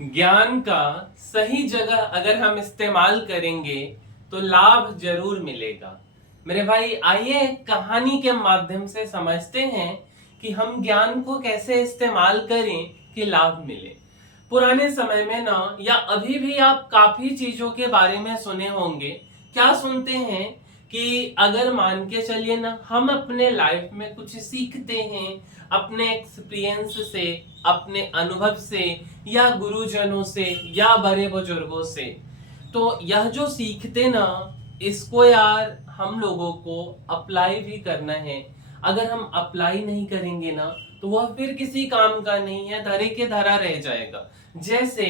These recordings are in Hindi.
ज्ञान का सही जगह अगर हम इस्तेमाल करेंगे तो लाभ जरूर मिलेगा। मेरे भाई आइए कहानी के माध्यम से समझते हैं कि हम ज्ञान को कैसे इस्तेमाल करें कि लाभ मिले। पुराने समय में ना या अभी भी आप काफी चीजों के बारे में सुने होंगे। क्या सुनते हैं कि अगर मान के चलिए ना हम अपने लाइफ में कुछ सीखते हैं अपने एक्सपीरियंस से, अपने अनुभव से या गुरुजनों से या बड़े बुजुर्गों से, तो यह जो सीखते ना इसको यार हम लोगों को अप्लाई भी करना है। अगर हम अप्लाई नहीं करेंगे ना तो वह फिर किसी काम का नहीं है, धरे के धरा रह जाएगा। जैसे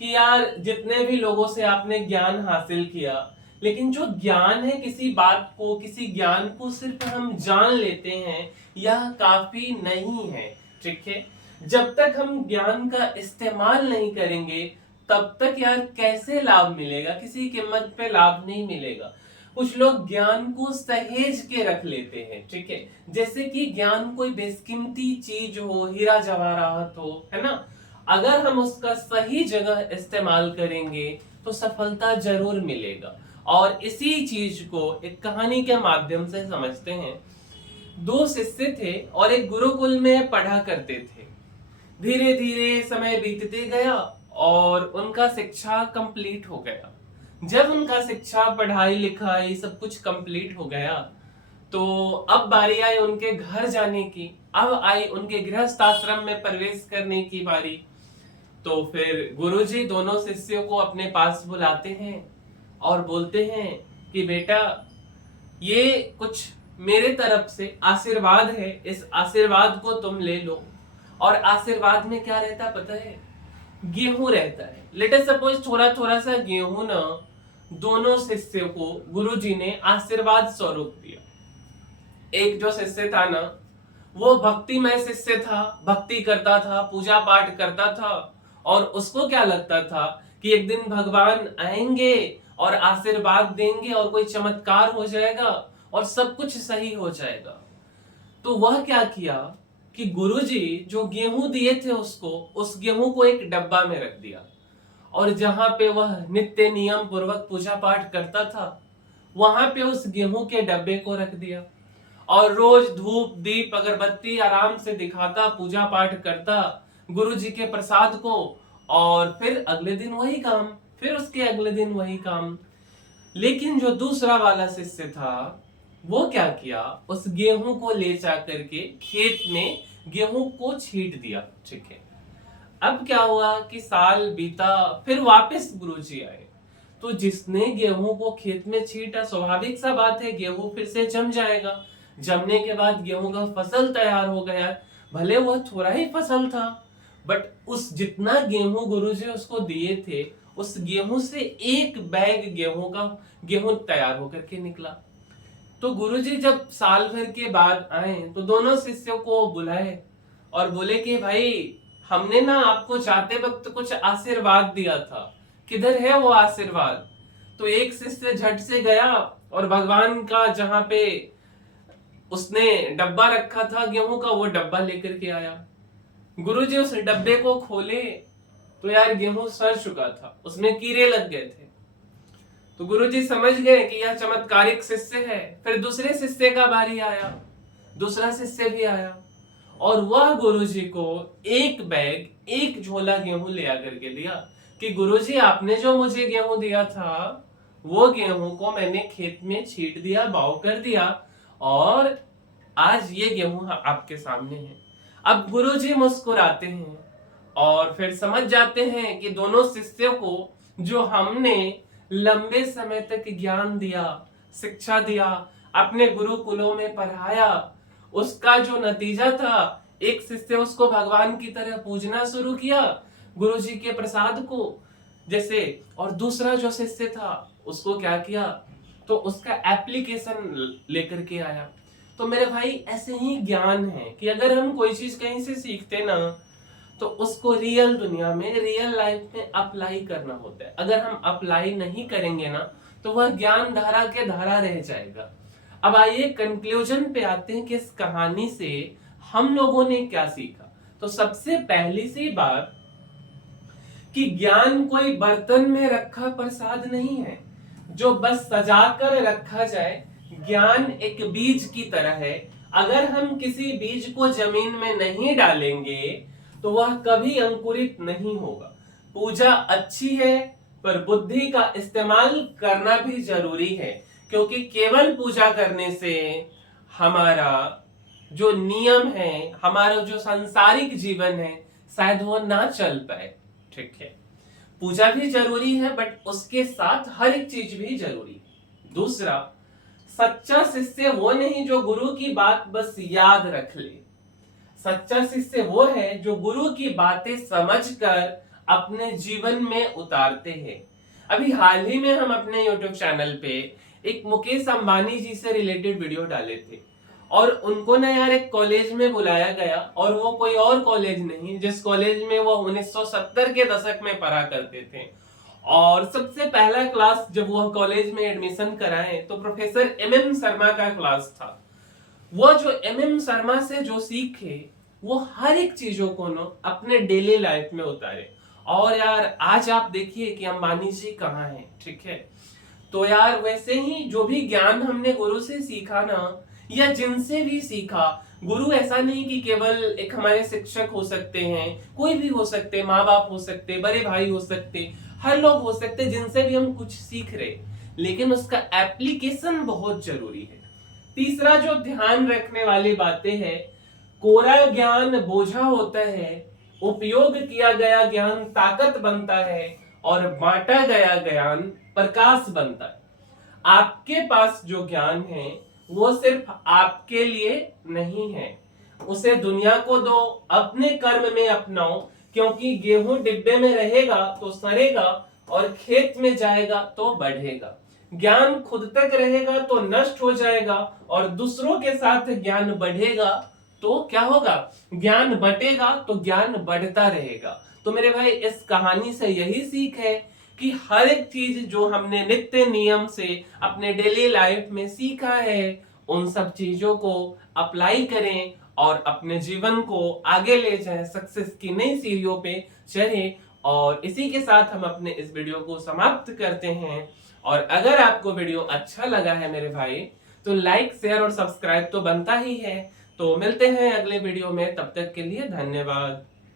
कि यार जितने भी लोगों से आपने ज्ञान हासिल किया, लेकिन जो ज्ञान है किसी बात को, किसी ज्ञान को सिर्फ हम जान लेते हैं, यह काफी नहीं है। ठीक है, जब तक हम ज्ञान का इस्तेमाल नहीं करेंगे तब तक यार कैसे लाभ मिलेगा, किसी कीमत पे लाभ नहीं मिलेगा। कुछ लोग ज्ञान को सहेज के रख लेते हैं, ठीक है, जैसे कि ज्ञान कोई बेशकीमती चीज हो, हीरा जवाहरात हो, है ना। अगर हम उसका सही जगह इस्तेमाल करेंगे तो सफलता जरूर मिलेगा। और इसी चीज को एक कहानी के माध्यम से समझते हैं। दो शिष्य थे और एक गुरुकुल में पढ़ा करते थे। धीरे धीरे समय बीतते गया और उनका शिक्षा कंप्लीट हो गया। जब उनका शिक्षा पढ़ाई लिखाई सब कुछ कंप्लीट हो गया तो अब बारी आई उनके घर जाने की। अब आई उनके गृहस्थ आश्रम में प्रवेश करने की बारी। तो फिर गुरुजी दोनों शिष्यों को अपने पास बुलाते हैं और बोलते हैं कि बेटा, ये कुछ मेरे तरफ से आशीर्वाद है, इस आशीर्वाद को तुम ले लो। और आशीर्वाद में क्या रहता पता है? गेहूं रहता है। लेट अस सपोज थोड़ा थोड़ा सा गेहूं ना दोनों शिष्यों को गुरुजी ने आशीर्वाद स्वरूप दिया। एक जो शिष्य था ना वो भक्तिमय शिष्य था, भक्ति करता था, पूजा पाठ करता था, और उसको क्या लगता था कि एक दिन भगवान आएंगे और आशीर्वाद देंगे और कोई चमत्कार हो जाएगा और सब कुछ सही हो जाएगा। तो वह क्या किया कि गुरुजी जो गेहूं दिए थे उसको, उस गेहूं को एक डब्बा में रख दिया, और जहां पे वह नित्य नियम पूर्वक पूजा पाठ करता था वहां पे उस गेहूं के डब्बे को रख दिया। और रोज धूप दीप अगरबत्ती आराम से दिखाता, पूजा पाठ करता गुरु जी के प्रसाद को। और फिर अगले दिन वही काम, फिर उसके अगले दिन वही काम। लेकिन जो दूसरा वाला शिष्य था वो क्या किया, उस गेहूं को ले जा करके खेत में गेहूं को छींट दिया। ठीक है, अब क्या हुआ कि साल बीता, फिर वापस गुरुजी आए। तो जिसने गेहूं को खेत में छींटा, स्वाभाविक सा बात है गेहूं फिर से जम जाएगा। जमने के बाद गेहूं का फसल तैयार हो गया। भले वह थोड़ा ही फसल था, बट उस जितना गेहूं गुरुजी उसको दिए थे उस गेहूं से एक बैग गेहूं तैयार होकर के निकला। तो गुरुजी जब साल भर के बाद आए तो दोनों शिष्यों को बुलाए और बोले कि भाई, हमने ना आपको जाते वक्त कुछ आशीर्वाद दिया था, किधर है वो आशीर्वाद? तो एक शिष्य झट से गया और भगवान का जहां पे उसने डब्बा रखा था गेहूं का, वो डब्बा लेकर के आया। गुरुजी उस डब्बे को खोले तो यार गेहूं सड़ चुका था, उसमें कीड़े लग गए थे। तो गुरुजी समझ गए कि यह चमत्कारिक शिष्य है। फिर दूसरे शिष्य का बारी आया, दूसरा शिष्य भी आया और वह गुरुजी को एक बैग, एक झोला गेहूं ले आकर के दिया कि गुरुजी आपने जो मुझे गेहूं दिया था वो गेहूं को मैंने खेत में छींट दिया, बाव कर दिया, और आज ये गेहूं आपके सामने है। अब गुरुजी मुस्कुराते हैं और फिर समझ जाते हैं कि दोनों शिष्यों को जो हमने लंबे समय तक ज्ञान दिया, शिक्षा दिया, अपने गुरुकुलों में पढ़ाया, उसका जो नतीजा था, एक शिष्य उसको भगवान की तरह पूजना शुरू किया गुरुजी के प्रसाद को जैसे, और दूसरा जो शिष्य था उसको क्या किया, तो उसका एप्लीकेशन लेकर के आया। तो मेरे भाई ऐसे ही ज्ञान है कि अगर हम कोई चीज कहीं से सीखते ना तो उसको रियल दुनिया में, रियल लाइफ में अप्लाई करना होता है। अगर हम अप्लाई नहीं करेंगे ना तो वह ज्ञान धारा के धारा रह जाएगा। अब आइए कंक्लूजन पे आते हैं कि इस कहानी से हम लोगों ने क्या सीखा। तो सबसे पहली सी बात कि ज्ञान कोई बर्तन में रखा प्रसाद नहीं है जो बस सजा कर रखा जाए। ज्ञान एक बीज की तरह है, अगर हम किसी बीज को जमीन में नहीं डालेंगे तो वह कभी अंकुरित नहीं होगा। पूजा अच्छी है, पर बुद्धि का इस्तेमाल करना भी जरूरी है, क्योंकि केवल पूजा करने से हमारा जो नियम है, हमारा जो सांसारिक जीवन है, शायद वो ना चल पाए। ठीक है, पूजा भी जरूरी है, बट उसके साथ हर एक चीज भी जरूरी है। दूसरा, सच्चा शिष्य वो नहीं जो गुरु की बात बस याद रख ले। सच्चा शिष्य वो है जो गुरु की बातें समझकर अपने जीवन में उतारते हैं। अभी हाल ही में हम अपने YouTube चैनल पे एक मुकेश अंबानी जी से रिलेटेड वीडियो डाले थे, और उनको ना यार एक कॉलेज में बुलाया गया, और वो कोई और कॉलेज नहीं जिस कॉलेज में वो 1970 के दशक में पढ़ा करते थे। और सबसे पहला क्लास जब वो कॉलेज में एडमिशन कराए तो प्रोफेसर MM शर्मा का क्लास था। वो जो MM शर्मा से जो सीखे वो हर एक चीजों को ना अपने डेली लाइफ में उतारे। और यार आज आप देखिए कि अंबानी जी कहाँ हैं। ठीक है, तो यार वैसे ही जो भी ज्ञान हमने गुरु से सीखा ना, या जिनसे भी सीखा, गुरु ऐसा नहीं कि केवल एक हमारे शिक्षक हो सकते हैं, कोई भी हो सकते, माँ बाप हो सकते, बड़े भाई हो सकते, हर लोग हो सकते जिनसे भी हम कुछ सीख रहे, लेकिन उसका एप्लीकेशन बहुत जरूरी है। तीसरा जो ध्यान रखने वाली बातें है, कोरा ज्ञान बोझा होता है, उपयोग किया गया ज्ञान ताकत बनता है, और बांटा गया ज्ञान प्रकाश बनता है। आपके पास जो ज्ञान है वो सिर्फ आपके लिए नहीं है, उसे दुनिया को दो, अपने कर्म में अपनाओ, क्योंकि गेहूं डिब्बे में रहेगा तो सड़ेगा, और खेत में जाएगा तो बढ़ेगा। ज्ञान खुद तक रहेगा तो नष्ट हो जाएगा, और दूसरों के साथ ज्ञान बढ़ेगा तो क्या होगा, ज्ञान बटेगा तो ज्ञान बढ़ता रहेगा। तो मेरे भाई इस कहानी से यही सीख है कि हर एक चीज जो हमने नित्य नियम से अपने डेली लाइफ में सीखा है, उन सब चीजों को अप्लाई करें और अपने जीवन को आगे ले जाएं, सक्सेस की नई सीढ़ियों पे चढ़े। और इसी के साथ हम अपने इस वीडियो को समाप्त करते हैं। और अगर आपको वीडियो अच्छा लगा है मेरे भाई, तो लाइक, शेयर और सब्सक्राइब तो बनता ही है। तो मिलते हैं अगले वीडियो में, तब तक के लिए धन्यवाद।